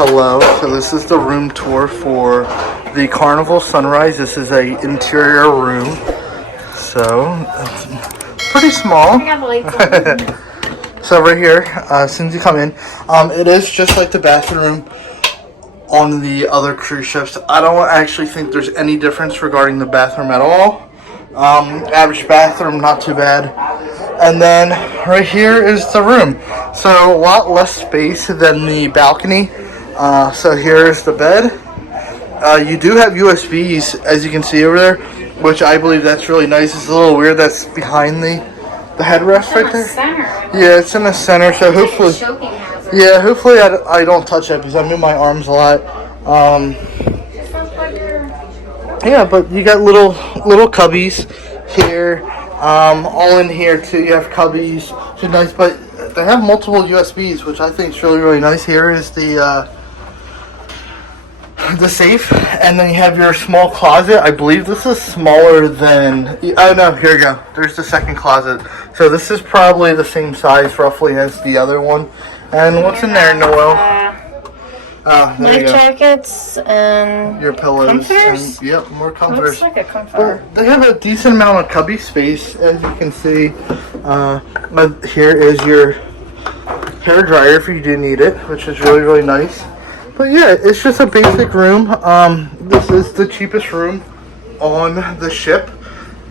Hello, so this is the room tour for the Carnival Sunrise. This is a interior room, so it's pretty small. So right here, as soon as you come in, it is just like the bathroom on the other cruise ships. I don't actually think there's any difference regarding the bathroom at all. Average bathroom, not too bad. And then right here is the room. So a lot less space than the balcony. So here's the bed. You do have USBs, as you can see over there, which I believe that's really nice. It's a little weird that's behind the headrest right there. Center. Yeah, it's in the center. So hopefully, yeah, hopefully I don't touch it because I move my arms a lot. Yeah, but you got little cubbies here. All in here too. You have cubbies, which is nice. But they have multiple USBs, which I think is really nice. Here is the safe, and then you have your small closet. I believe this is smaller than, oh no, here you go, there's the second closet. So this is probably the same size roughly as the other one. And what's in there, Noel? Life jackets and your pillows. comforters? And, yep, more comforters. Looks like a comforter. They have a decent amount of cubby space, as you can see. Here is your hair dryer if you do need it, which is really nice. But yeah, it's just a basic room. This is the cheapest room on the ship.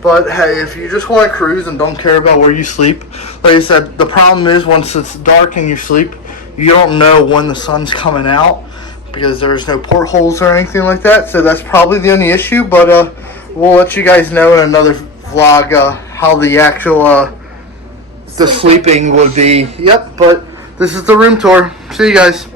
But hey, if you just want to cruise and don't care about where you sleep, like I said, the problem is once it's dark and you sleep, you don't know when the sun's coming out because there's no portholes or anything like that. So that's probably the only issue. But we'll let you guys know in another vlog how the actual the sleeping would be. Yep. But this is the room tour. See you guys.